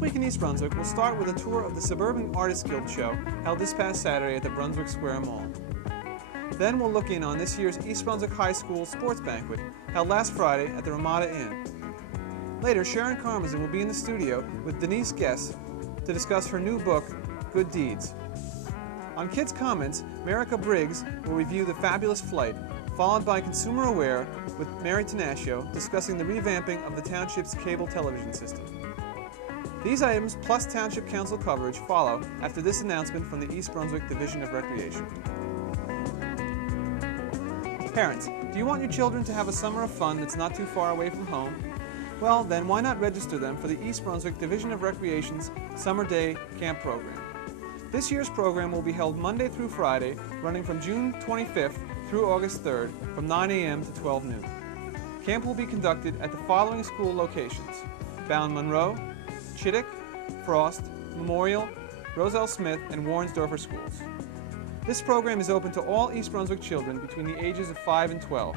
This week in East Brunswick, we'll start with a tour of the Suburban Artists Guild show held this past Saturday at the Brunswick Square Mall. Then we'll look in on this year's East Brunswick High School Sports Banquet held last Friday at the Ramada Inn. Later, Sharon Karmazin will be in the studio with Denise Gess to discuss her new book, Good Deeds. On Kids Comments, Brigge will review The Fabulous Flight, followed by Consumer Aware with Mary Tenascio discussing the revamping of the township's cable television system. These items, plus Township Council coverage, follow after this announcement from the East Brunswick Division of Recreation. Parents, do you want your children to have a summer of fun that's not too far away from home? Well, then why not register them for the East Brunswick Division of Recreation's Summer Day Camp Program? This year's program will be held Monday through Friday, running from June 25th through August 3rd from 9 a.m. to 12 noon. Camp will be conducted at the following school locations: Bound Monroe, Chittick, Frost, Memorial, Roselle Smith, and Warrensdorfer schools. This program is open to all East Brunswick children between the ages of 5 and 12.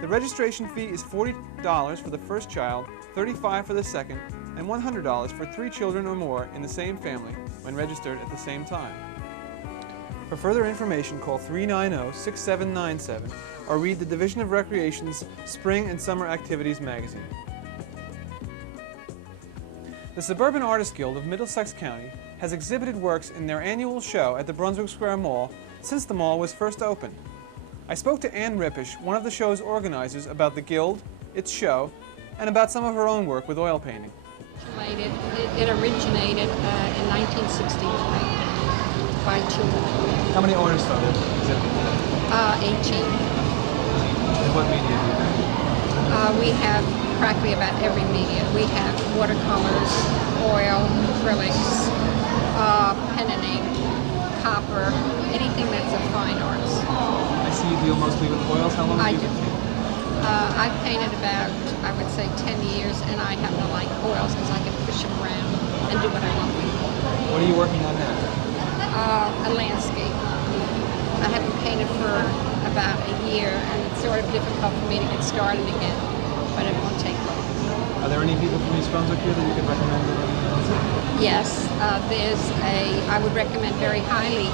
The registration fee is $40 for the first child, $35 for the second, and $100 for 3 children or more in the same family when registered at the same time. For further information, call 390-6797 or read the Division of Recreation's Spring and Summer Activities magazine. The Suburban Artists Guild of Middlesex County has exhibited works in their annual show at the Brunswick Square Mall since the mall was first opened. I spoke to Ann Rippish, one of the show's organizers, about the Guild, its show, and about some of her own work with oil painting. It originated in 1963 by children. How many artists are there? 18. And what media do you have? We have practically about every media. We have watercolors, oil, acrylics, pen and ink, copper, anything that's a fine arts. I see you deal mostly with oils. How long have you been painting? I've painted about, I would say, 10 years, and I happen to like oils because I can push them around and do what I want with them. What are you working on now? A landscape. I haven't painted for about a year, and it's sort of difficult for me to get started again, but it won't take long. Are there any people from East Brunswick here that you can recommend? Yes, I would recommend very highly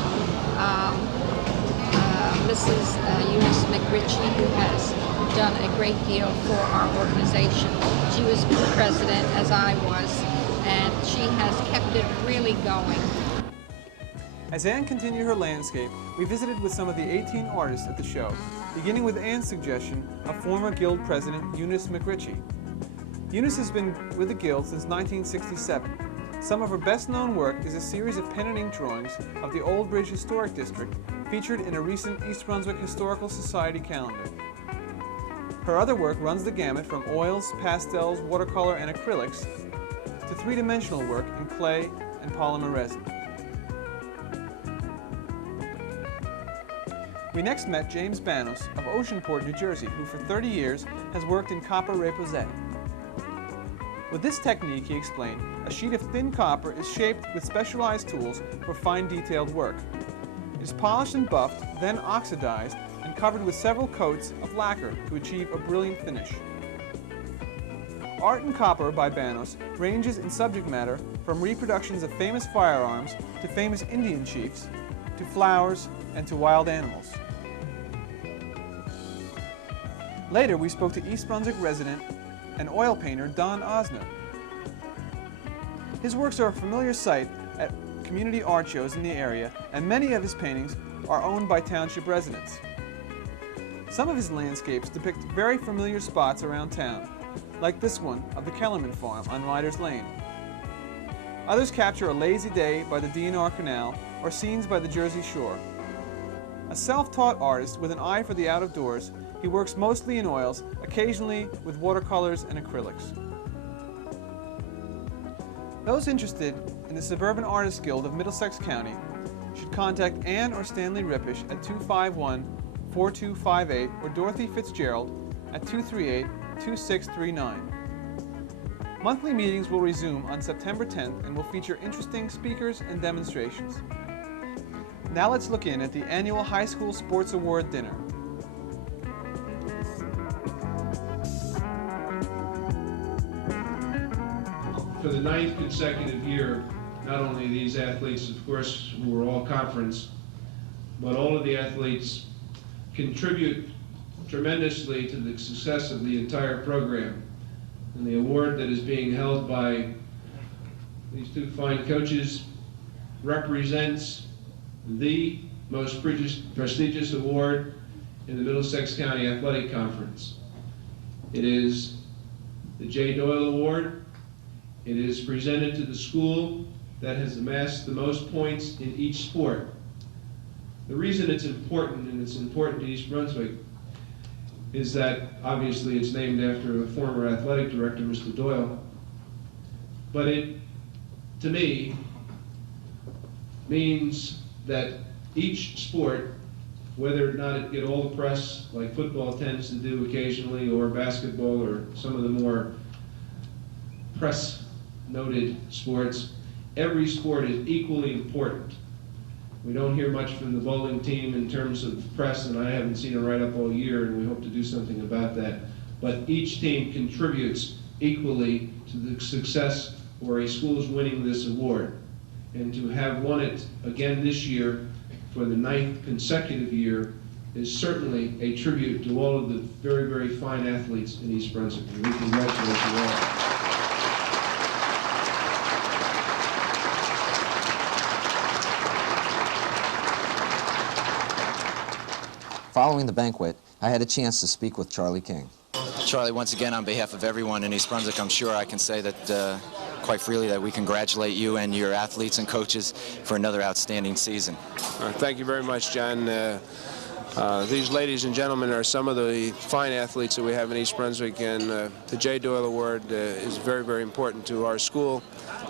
Mrs. Eunice McRitchie, who has done a great deal for our organization. She was president, as I was, and she has kept it really going. As Ann continued her landscape, we visited with some of the 18 artists at the show, beginning with Ann's suggestion of former Guild President Eunice McRitchie. Eunice has been with the Guild since 1967. Some of her best-known work is a series of pen and ink drawings of the Old Bridge Historic District featured in a recent East Brunswick Historical Society calendar. Her other work runs the gamut from oils, pastels, watercolor, and acrylics to three-dimensional work in clay and polymer resin. We next met James Banos of Oceanport, New Jersey, who for 30 years has worked in copper repoussé. With this technique, he explained, a sheet of thin copper is shaped with specialized tools for fine detailed work. It is polished and buffed, then oxidized, and covered with several coats of lacquer to achieve a brilliant finish. Art in Copper by Banos ranges in subject matter from reproductions of famous firearms to famous Indian chiefs, to flowers, and to wild animals. Later, we spoke to East Brunswick resident and oil painter Don Osner. His works are a familiar sight at community art shows in the area, and many of his paintings are owned by township residents. Some of his landscapes depict very familiar spots around town, like this one of the Kellerman Farm on Riders Lane. Others capture a lazy day by the DNR Canal or scenes by the Jersey Shore. A self-taught artist with an eye for the out-of-doors, he works mostly in oils, occasionally with watercolors and acrylics. Those interested in the Suburban Artists Guild of Middlesex County should contact Ann or Stanley Rippish at 251-4258 or Dorothy Fitzgerald at 238-2639. Monthly meetings will resume on September 10th and will feature interesting speakers and demonstrations. Now let's look in at the annual High School Sports Award Dinner. For for the 9th consecutive year, not only these athletes, of course, who were all conference, but all of the athletes contribute tremendously to the success of the entire program. And the award that is being held by these two fine coaches represents the most prestigious award in the Middlesex County Athletic Conference. It is the J. Doyle Award. It is presented to the school that has amassed the most points in each sport. The reason it's important, and it's important to East Brunswick, is that obviously it's named after a former athletic director, Mr. Doyle, but it, to me, means that each sport, whether or not it get all the press like football tends to do occasionally, or basketball, or some of the more press-noted sports, every sport is equally important. We don't hear much from the bowling team in terms of press, and I haven't seen a write-up all year, and we hope to do something about that. But each team contributes equally to the success or a school's winning this award. And to have won it again this year for the 9th consecutive year is certainly a tribute to all of the very, very fine athletes in East Brunswick. And we congratulate you all. Following the banquet, I had a chance to speak with Charlie King. Charlie, once again, on behalf of everyone in East Brunswick, I'm sure I can say that quite freely that we congratulate you and your athletes and coaches for another outstanding season. Thank you very much, John. These ladies and gentlemen are some of the fine athletes that we have in East Brunswick, and the J. Doyle Award is very, very important to our school.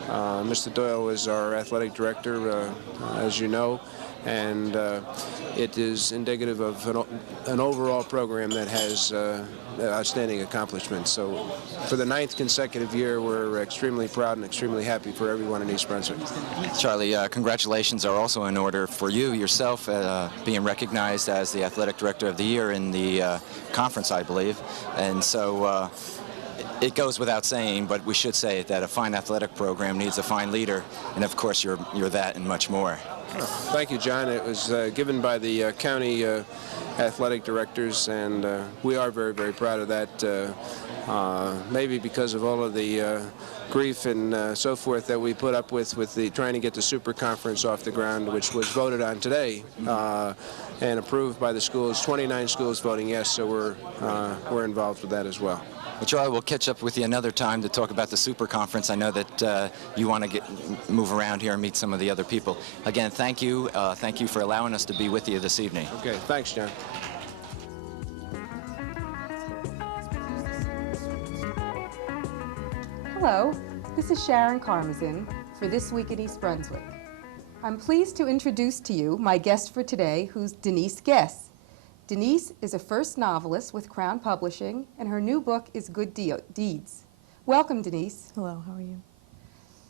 Mr. Doyle is our athletic director, as you know, and it is indicative of an overall program that has outstanding accomplishments. So for the 9th consecutive year, we're extremely proud and extremely happy for everyone in East Brunswick. Charlie, congratulations are also in order for you yourself being recognized as the Athletic Director of the Year in the conference, I believe. And so it goes without saying, but we should say that a fine athletic program needs a fine leader, and of course you're that and much more. Thank you, John. It was given by the county athletic directors, and we are very, very proud of that. Maybe because of all of the grief and so forth that we put up with the trying to get the super conference off the ground, which was voted on today and approved by the schools. 29 schools voting yes, so we're involved with that as well. Well, Charlie, we'll catch up with you another time to talk about the Super Conference. I know that you want to move around here and meet some of the other people. Again, thank you. Thank you for allowing us to be with you this evening. Okay, thanks, John. Hello, this is Sharon Karmazin for This Week in East Brunswick. I'm pleased to introduce to you my guest for today, who's Denise Gess. Denise is a first novelist with Crown Publishing, and her new book is Good Deeds. Welcome, Denise. Hello, how are you?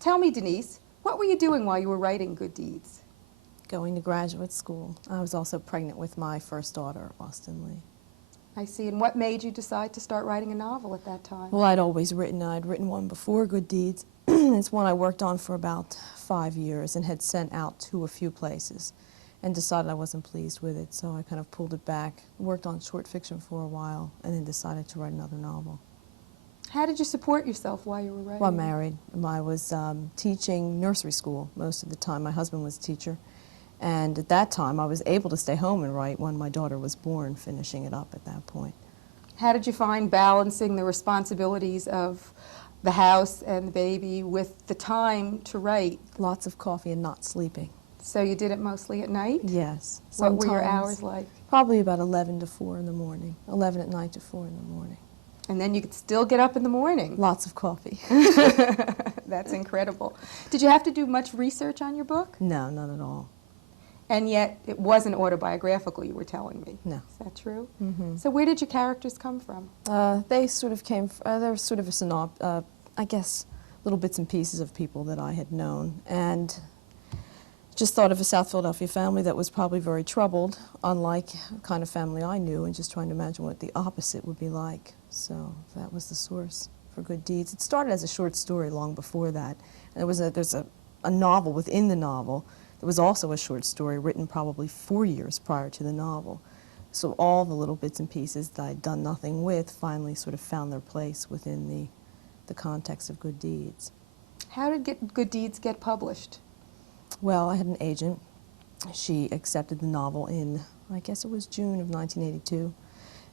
Tell me, Denise, what were you doing while you were writing Good Deeds? Going to graduate school. I was also pregnant with my first daughter, Austin Lee. I see. And what made you decide to start writing a novel at that time? Well, I'd always written. I'd written one before Good Deeds. It's one I worked on for about 5 years and had sent out to a few places, and decided I wasn't pleased with it, so I kind of pulled it back, worked on short fiction for a while, and then decided to write another novel. How did you support yourself while you were writing? Well, I'm married. I was teaching nursery school most of the time. My husband was a teacher, and at that time I was able to stay home and write when my daughter was born, finishing it up at that point. How did you find balancing the responsibilities of the house and the baby with the time to write? Lots of coffee and not sleeping. So you did it mostly at night? Yes. What were your Sometimes hours like? Probably about 11 to 4 in the morning. 11 at night to 4 in the morning. And then you could still get up in the morning. Lots of coffee. That's incredible. Did you have to do much research on your book? No, not at all. And yet it wasn't autobiographical, you were telling me. No. Is that true? Mm-hmm. So where did your characters come from? They sort of came, they were sort of a I guess, little bits and pieces of people that I had known. And just thought of a South Philadelphia family that was probably very troubled, unlike the kind of family I knew, and just trying to imagine what the opposite would be like. So that was the source for good deeds. It started as a short story long before that. And there's a novel within the novel that was also a short story written probably 4 years prior to the novel. So all the little bits and pieces that I'd done nothing with finally sort of found their place within the context of good deeds. How did Good Deeds get published? Well, I had an agent. She accepted the novel in, I guess it was June of 1982.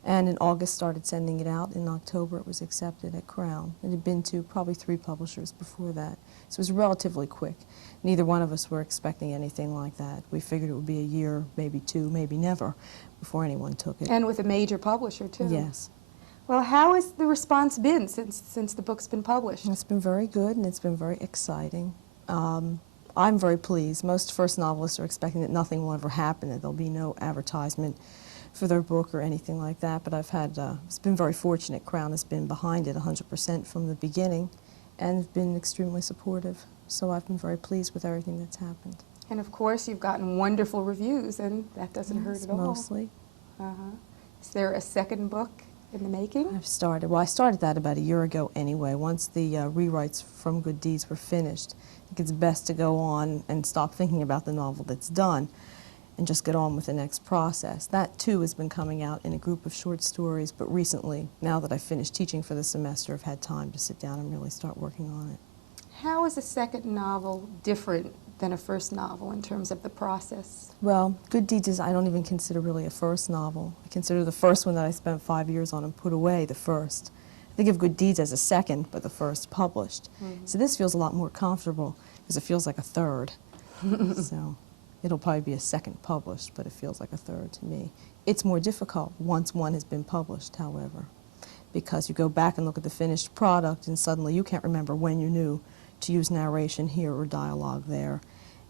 And in August started sending it out. In October it was accepted at Crown. It had been to probably 3 publishers before that. So it was relatively quick. Neither one of us were expecting anything like that. We figured it would be a year, maybe 2, maybe never, before anyone took it. And with a major publisher, too. Yes. Well, how has the response been since the book's been published? It's been very good, and it's been very exciting. I'm very pleased. Most first novelists are expecting that nothing will ever happen, that there'll be no advertisement for their book or anything like that, but it's been very fortunate. Crown has been behind it 100% from the beginning and been extremely supportive. So I've been very pleased with everything that's happened. And of course, you've gotten wonderful reviews, and that doesn't hurt at all. Mostly. Is there a second book in the making? I started that about a year ago anyway. Once the rewrites from Good Deeds were finished, I think it's best to go on and stop thinking about the novel that's done and just get on with the next process. That, too, has been coming out in a group of short stories, but recently, now that I've finished teaching for the semester, I've had time to sit down and really start working on it. How is a second novel different than a first novel in terms of the process? Well, Good Deeds I don't even consider really a first novel. I consider the first one that I spent 5 years on and put away the first. I think of Good Deeds as a second, but the first published. So this feels a lot more comfortable because it feels like a third. So it'll probably be a second published, but it feels like a third to me. It's more difficult once one has been published, however, because you go back and look at the finished product and suddenly you can't remember when you knew to use narration here or dialogue there.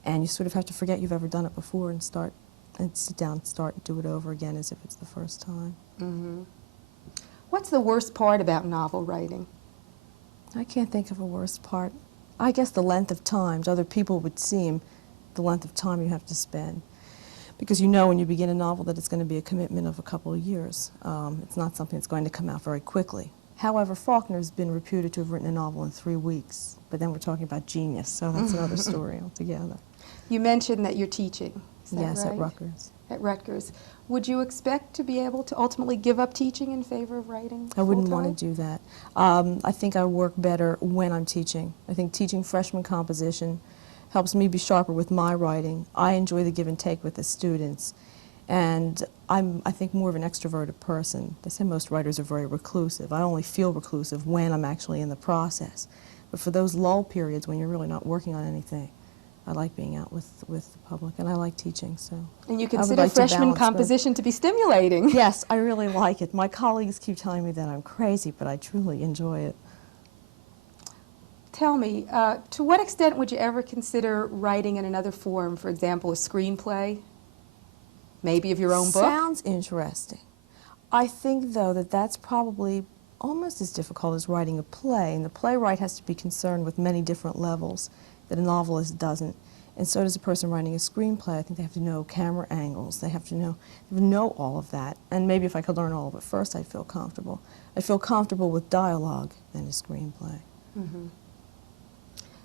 And you sort of have to forget you've ever done it before and sit down and start and do it over again as if it's the first time. What's the worst part about novel writing? I can't think of a worst part. I guess the length of time. To other people would seem the length of time you have to spend. Because you know when you begin a novel that it's going to be a commitment of a couple of years. It's not something that's going to come out very quickly. However, Faulkner's been reputed to have written a novel in 3 weeks, but then we're talking about genius, so that's another story altogether. You mentioned that you're teaching, is that Yes, right? at Rutgers. At Rutgers. Would you expect to be able to ultimately give up teaching in favor of writing I wouldn't full-time? want to do that. I think I work better when I'm teaching. I think teaching freshman composition helps me be sharper with my writing. I enjoy the give and take with the students. And I'm, I think, more of an extroverted person. They say most writers are very reclusive. I only feel reclusive when I'm actually in the process. But for those lull periods when you're really not working on anything, I like being out with the public, and I like teaching. So. And you I would consider like to freshman balance both. composition to be stimulating? Yes, I really like it. My colleagues keep telling me that I'm crazy, but I truly enjoy it. Tell me, to what extent would you ever consider writing in another form, for example, a screenplay? Maybe of your own book? Sounds interesting. I think, though, that that's probably almost as difficult as writing a play, and the playwright has to be concerned with many different levels that a novelist doesn't. And so does a person writing a screenplay. I think they have to know camera angles. They have to know all of that. And maybe if I could learn all of it first, I'd feel comfortable. I'd feel comfortable with dialogue than a screenplay.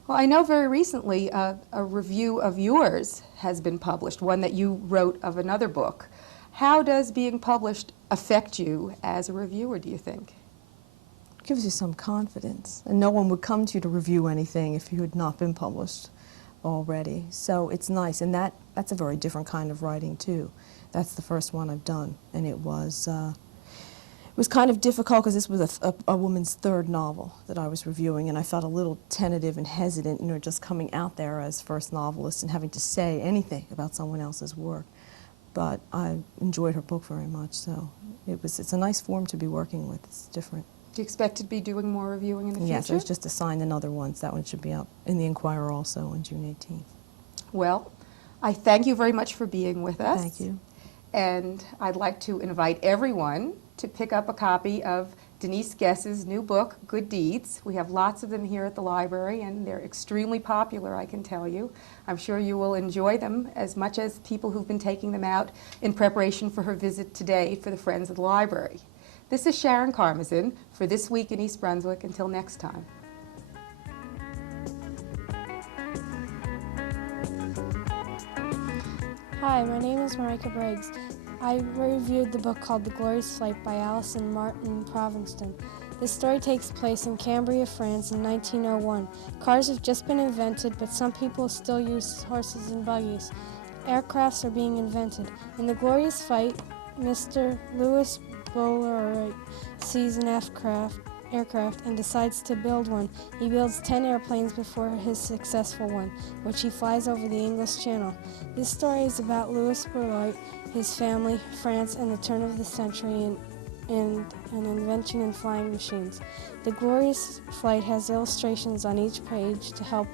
Well, I know very recently a review of yours has been published, one that you wrote of another book. How does being published affect you as a reviewer, do you think? It gives you some confidence. And no one would come to you to review anything if you had not been published already. So it's nice. And that's a very different kind of writing, too. That's the first one I've done. And it was kind of difficult because this was a woman's third novel that I was reviewing, and I felt a little tentative and hesitant, just coming out there as first novelist and having to say anything about someone else's work. But I enjoyed her book very much, so it's a nice form to be working with. It's different. Do you expect to be doing more reviewing in the future? Yes, I was just assigned another one, so that one should be up in the Inquirer also on June 18th. Well, I thank you very much for being with us. Thank you. And I'd like to invite everyone to pick up a copy of Denise Gess's new book, Good Deeds. We have lots of them here at the library, and they're extremely popular, I can tell you. I'm sure you will enjoy them as much as people who've been taking them out in preparation for her visit today for the Friends of the Library. This is Sharon Karmazin for This Week in East Brunswick. Until next time. Hi, my name is Marika Briggs. I reviewed the book called The Glorious Flight by Alison Martin Provinston. This story takes place in Cambria, France in 1901. Cars have just been invented, but some people still use horses and buggies. Aircrafts are being invented. In The Glorious Flight, Mr. Louis Bollard sees an aircraft and decides to build one. He builds 10 airplanes before his successful one, which he flies over the English Channel. This story is about Louis Bollard, his family, France, and the turn of the century and an invention in flying machines. The Glorious Flight has illustrations on each page to help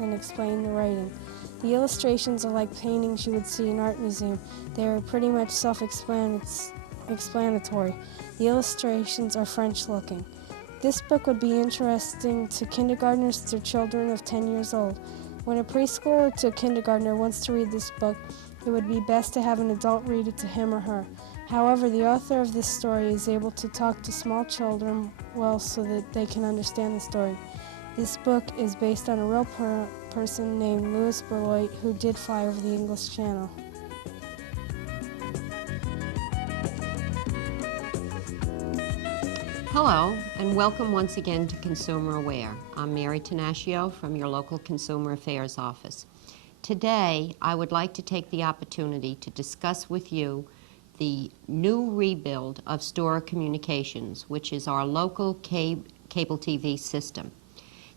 and explain the writing. The illustrations are like paintings you would see in an art museum. They are pretty much self-explanatory. The illustrations are French-looking. This book would be interesting to kindergartners to children of 10 years old. When a preschooler to a kindergartner wants to read this book, it would be best to have an adult read it to him or her. However, the author of this story is able to talk to small children well so that they can understand the story. This book is based on a real person named Louis Bollard who did fly over the English Channel. Hello, and welcome once again to Consumer Aware. I'm Mary Tenaccio from your local Consumer Affairs office. Today, I would like to take the opportunity to discuss with you the new rebuild of Stora Communications, which is our local cable TV system.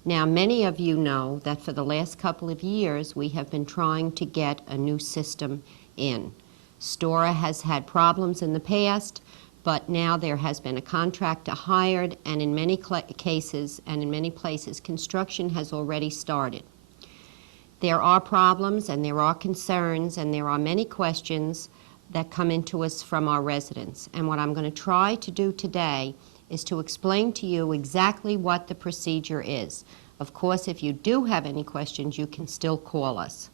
Now, many of you know that for the last couple of years, we have been trying to get a new system in. Stora has had problems in the past, but now there has been a contractor hired, and in many cases and in many places, construction has already started. There are problems and there are concerns and there are many questions that come into us from our residents. And what I'm going to try to do today is to explain to you exactly what the procedure is. Of course, if you do have any questions, you can still call us.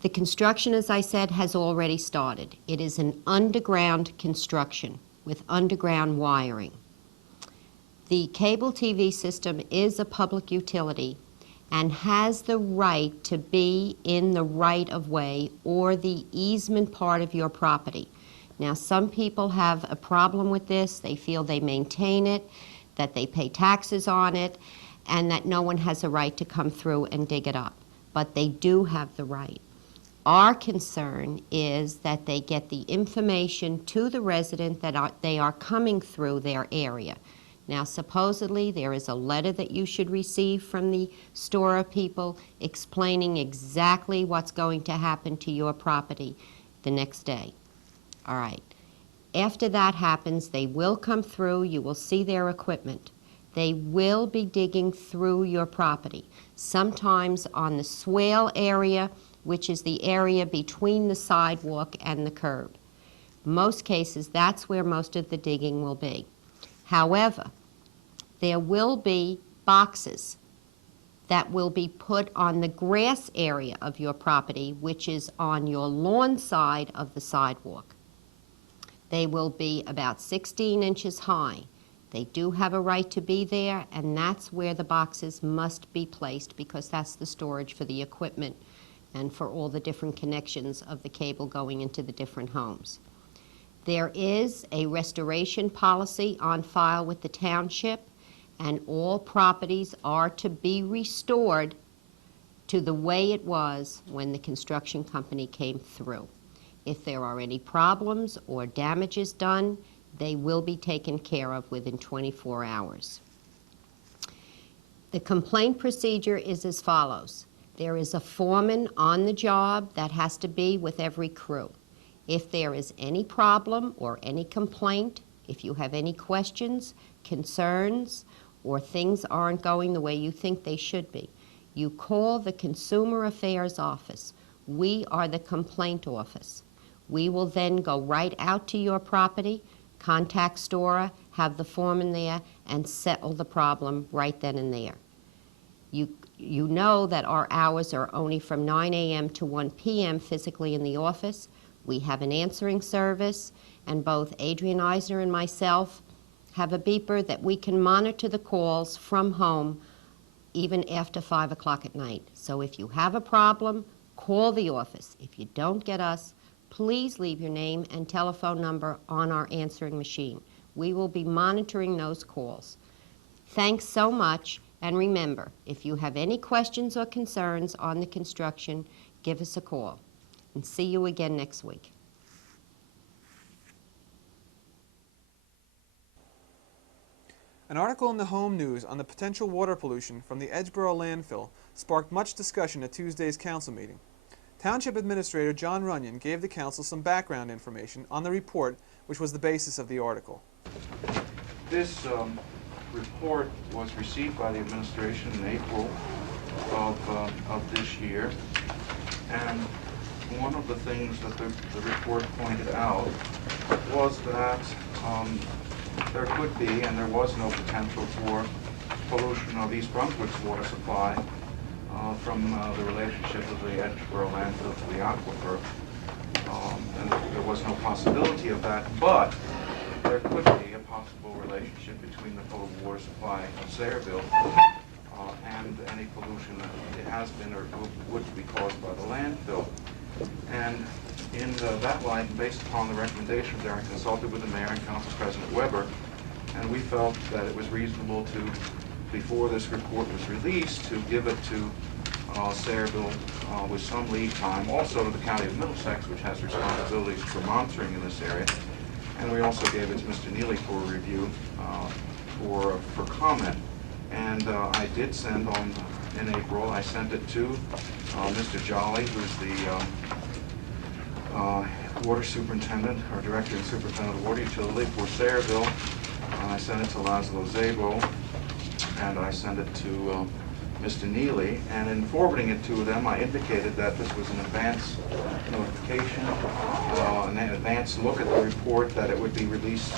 The construction, as I said, has already started. It is an underground construction with underground wiring. The cable TV system is a public utility and has the right to be in the right-of-way or the easement part of your property. Now, some people have a problem with this. They feel they maintain it, that they pay taxes on it, and that no one has a right to come through and dig it up. But they do have the right. Our concern is that they get the information to the resident that they are coming through their area. Now, supposedly, there is a letter that you should receive from the Stora people explaining exactly what's going to happen to your property the next day. All right. After that happens, they will come through. You will see their equipment. They will be digging through your property, sometimes on the swale area, which is the area between the sidewalk and the curb. Most cases, that's where most of the digging will be. However, there will be boxes that will be put on the grass area of your property, which is on your lawn side of the sidewalk. They will be about 16 inches high. They do have a right to be there, and that's where the boxes must be placed because that's the storage for the equipment and for all the different connections of the cable going into the different homes. There is a restoration policy on file with the township, and all properties are to be restored to the way it was when the construction company came through. If there are any problems or damages done, they will be taken care of within 24 hours. The complaint procedure is as follows. There is a foreman on the job that has to be with every crew. If there is any problem or any complaint, if you have any questions, concerns, or things aren't going the way you think they should be, you call the Consumer Affairs office. We are the complaint office. We will then go right out to your property, contact Stora, have the foreman there, and settle the problem right then and there. You know that our hours are only from 9 a.m. to 1 p.m. physically in the office. We have an answering service, and both Adrian Eisner and myself have a beeper that we can monitor the calls from home even after 5 o'clock at night. So if you have a problem, call the office. If you don't get us, please leave your name and telephone number on our answering machine. We will be monitoring those calls. Thanks so much, and remember, if you have any questions or concerns on the construction, give us a call. And see you again next week. An article in the Home News on the potential water pollution from the Edgeboro landfill sparked much discussion at Tuesday's council meeting. Township Administrator John Runyon gave the council some background information on the report, which was the basis of the article. This report was received by the administration in April of this year, and one of the things that the report pointed out was that there could be, and there was no potential for, pollution of East Brunswick's water supply from the relationship of the Edgeboro landfill to the aquifer. And there was no possibility of that, but there could be a possible relationship between the potable water supply of Sayreville and any pollution that it has been or would be caused by the landfill. And in that light, based upon the recommendations there, I consulted with the mayor and council president Weber, and we felt that it was reasonable to, before this report was released, to give it to Sayreville with some lead time, also to the county of Middlesex, which has responsibilities for monitoring in this area, and we also gave it to Mr. Neely for review, for comment. And I did send in April, I sent it to Mr. Jolly, who's the water superintendent, or director and superintendent of water utility for Sayreville. I sent it to Laszlo Szabo, and I sent it to Mr. Neely, and in forwarding it to them, I indicated that this was an advance notification, an advance look at the report, that it would be released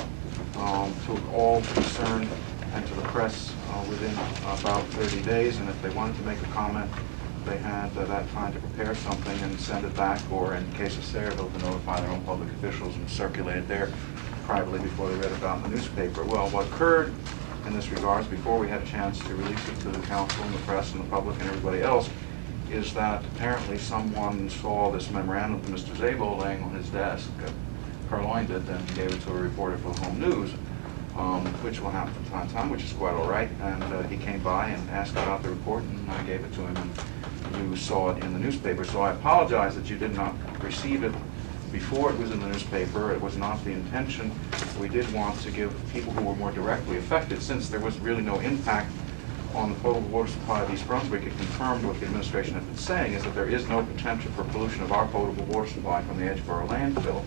to all concerned and to the press within about 30 days, and if they wanted to make a comment, they had that time to prepare something and send it back, or in the case of Sayreville, to notify their own public officials and circulate it there privately before they read about in the newspaper. Well, what occurred in this regards, before we had a chance to release it to the council and the press and the public and everybody else, is that apparently someone saw this memorandum from Mr. Szabo laying on his desk, purloined it, and gave it to a reporter for the Home News, which will happen from time to time, which is quite all right. And he came by and asked about the report, and I gave it to him, and you saw it in the newspaper. So I apologize that you did not receive it before it was in the newspaper. It was not the intention. We did want to give people who were more directly affected, since there was really no impact on the potable water supply of East Brunswick. It confirmed what the administration had been saying, is that there is no potential for pollution of our potable water supply from the Edgeboro landfill.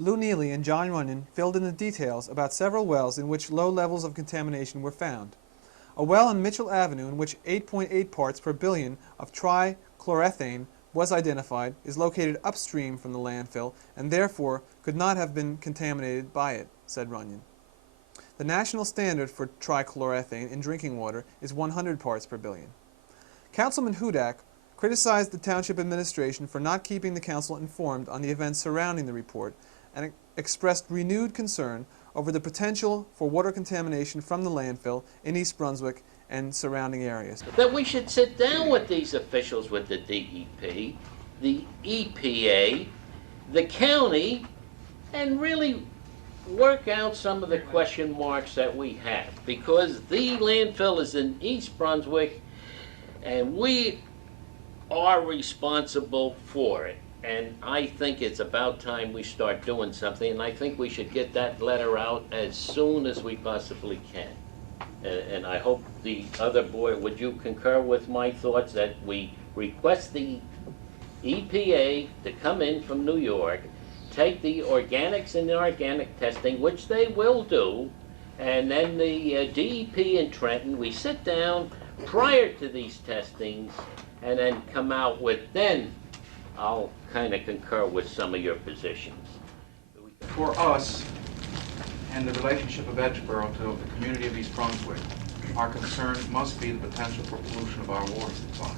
Lou Neely and John Runyon filled in the details about several wells in which low levels of contamination were found. A well on Mitchell Avenue in which 8.8 parts per billion of trichloroethane was identified is located upstream from the landfill and therefore could not have been contaminated by it, said Runyon. The national standard for trichloroethane in drinking water is 100 parts per billion. Councilman Hudak criticized the township administration for not keeping the council informed on the events surrounding the report and expressed renewed concern over the potential for water contamination from the landfill in East Brunswick and surrounding areas. That we should sit down with these officials, with the DEP, the EPA, the county, and really work out some of the question marks that we have. Because the landfill is in East Brunswick, and we are responsible for it. And I think it's about time we start doing something, and I think we should get that letter out as soon as we possibly can. And I hope the other board, would you concur with my thoughts that we request the EPA to come in from New York, take the organics and inorganic testing, which they will do, and then the DEP in Trenton, we sit down prior to these testings and then come out with, then I'll kind of concur with some of your positions. For us, and the relationship of Edgeboro to the community of East Brunswick, our concern must be the potential for pollution of our water supply.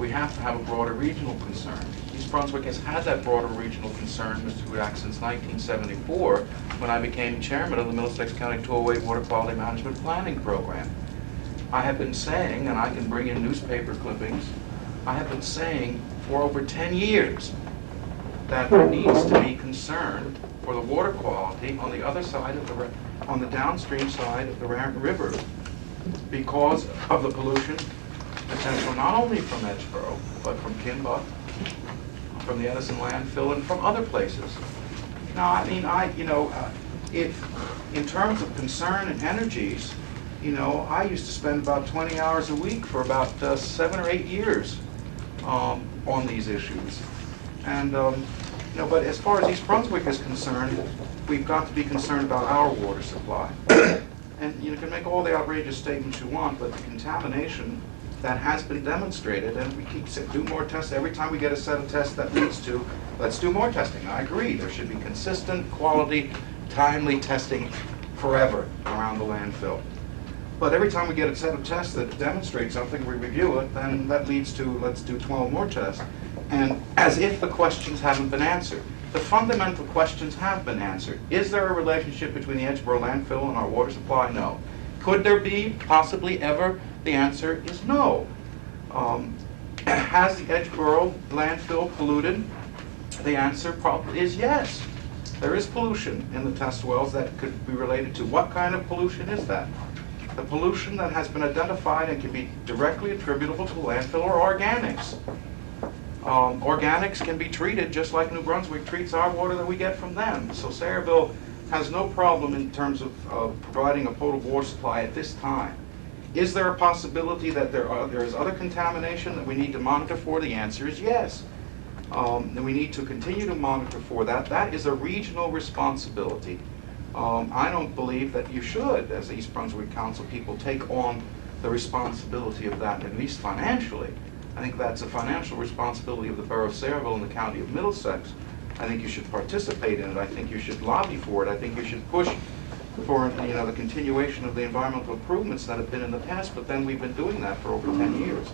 we have to have a broader regional concern. East Brunswick has had that broader regional concern, Mr. Hudak, since 1974, when I became chairman of the Middlesex County Tollway Water Quality Management Planning Program. I have been saying, and I can bring in newspaper clippings, I have been saying for over 10 years that there needs to be concern for the water quality on the other side of on the downstream side of the river because of the pollution potential not only from Edgeboro, but from Kinbuck, from the Edison landfill, and from other places. Now, I mean, if in terms of concern and energies, I used to spend about 20 hours a week for about 7 or 8 years on these issues. And, but as far as East Brunswick is concerned, we've got to be concerned about our water supply. And you can make all the outrageous statements you want, but the contamination that has been demonstrated, and we keep saying, do more tests. Every time we get a set of tests that leads to, let's do more testing. I agree, there should be consistent, quality, timely testing forever around the landfill. But every time we get a set of tests that demonstrate something, we review it, then that leads to, let's do 12 more tests. And as if the questions haven't been answered. The fundamental questions have been answered. Is there a relationship between the Edgeboro landfill and our water supply? No. Could there be, possibly ever? The answer is no. Has the Edgeboro landfill polluted? The answer probably is yes. There is pollution in the test wells that could be related to. What kind of pollution is that? The pollution that has been identified and can be directly attributable to the landfill are organics. Organics can be treated just like New Brunswick treats our water that we get from them. So Sayreville has no problem in terms of providing a potable water supply at this time. Is there a possibility that there is other contamination that we need to monitor for? The answer is yes. And we need to continue to monitor for that. That is a regional responsibility. I don't believe that you should, as East Brunswick Council people, take on the responsibility of that, at least financially. I think that's a financial responsibility of the Borough of Sayreville and the County of Middlesex. I think you should participate in it. I think you should lobby for it. I think you should push for the continuation of the environmental improvements that have been in the past, but then we've been doing that for over 10 years.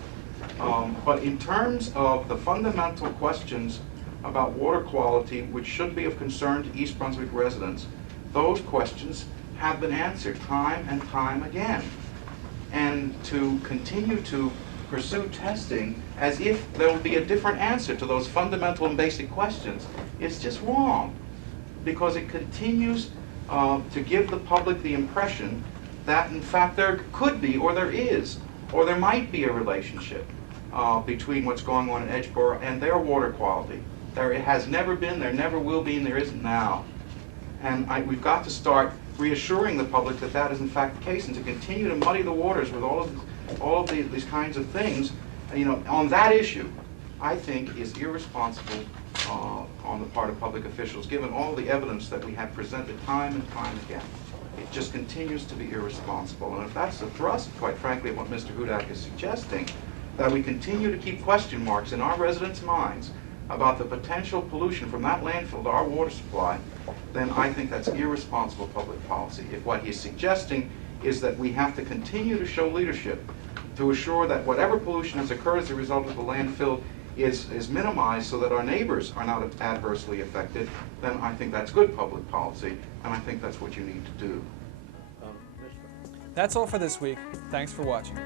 But in terms of the fundamental questions about water quality, which should be of concern to East Brunswick residents, those questions have been answered time and time again. And to continue to pursue testing as if there will be a different answer to those fundamental and basic questions is just wrong, because it continues to give the public the impression that in fact there could be, or there is, or there might be a relationship between what's going on in Edgeboro and their water quality. There has never been, there never will be, and there isn't now. And we've got to start reassuring the public that that is in fact the case, and to continue to muddy the waters with all of these kinds of things, on that issue, I think is irresponsible on the part of public officials, given all the evidence that we have presented time and time again. It just continues to be irresponsible. And if that's the thrust, quite frankly, of what Mr. Hudak is suggesting, that we continue to keep question marks in our residents' minds about the potential pollution from that landfill to our water supply, then I think that's irresponsible public policy. If what he's suggesting is that we have to continue to show leadership to assure that whatever pollution has occurred as a result of the landfill is minimized so that our neighbors are not adversely affected, then I think that's good public policy, and I think that's what you need to do. That's all for this week. Thanks for watching.